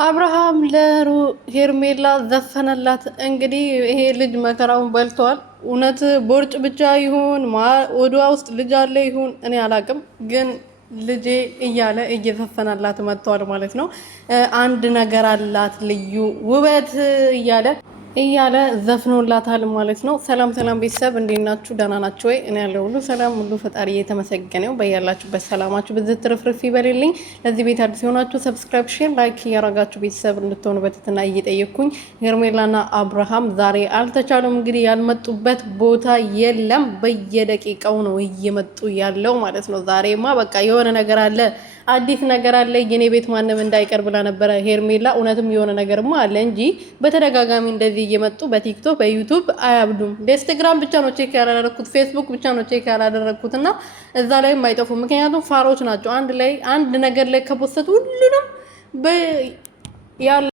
አብርሃም ለሄርሜላ ዘፈነላት። እንግዲህ ይሄ ልጅ መከራውን በልቷል። እውነት ቦርጭ ብቻ ይሁን ወዷ ውስጥ ልጅ አለ ይሁን እኔ አላቅም፣ ግን ልጄ እያለ እየዘፈነላት መጥቷል ማለት ነው። አንድ ነገር አላት ልዩ ውበት እያለ ዘፍኖላታል ማለት ነው። ሰላም ሰላም ቤተሰብ እንዴት ናችሁ? ደህና ናችሁ ወይ? እኔ ያለው ሁሉ ሰላም ሁሉ ፈጣሪ እየተመሰገነው። በያላችሁበት ሰላማችሁ ብዝት ትርፍርፍ ይበልልኝ። ለዚህ ቤት አዲስ የሆናችሁ ሰብስክራይብ፣ ሼር፣ ላይክ እያረጋችሁ ቤተሰብ እንድትሆኑ በትህትና እየጠየቅኩኝ ሄርሜላና አብርሃም ዛሬ አልተቻሉም። እንግዲህ ያልመጡበት ቦታ የለም። በየደቂቃው ነው እየመጡ ያለው ማለት ነው። ዛሬማ በቃ የሆነ ነገር አለ፣ አዲስ ነገር አለ፣ የኔ ቤት ማንም እንዳይቀር ብላ ነበረ ሄርሜላ። እውነትም የሆነ ነገርማ አለ እንጂ በተደጋጋሚ እንደዚህ እየመጡ በቲክቶክ በዩቱብ አያብዱም። በኢንስታግራም ብቻ ነው ቼክ ያላደረኩት፣ ፌስቡክ ብቻ ነው ቼክ ያላደረኩት እና እዛ ላይም አይጠፉም። ምክንያቱም ፋሮች ናቸው። አንድ ነገር ላይ ከፖስት ሁሉንም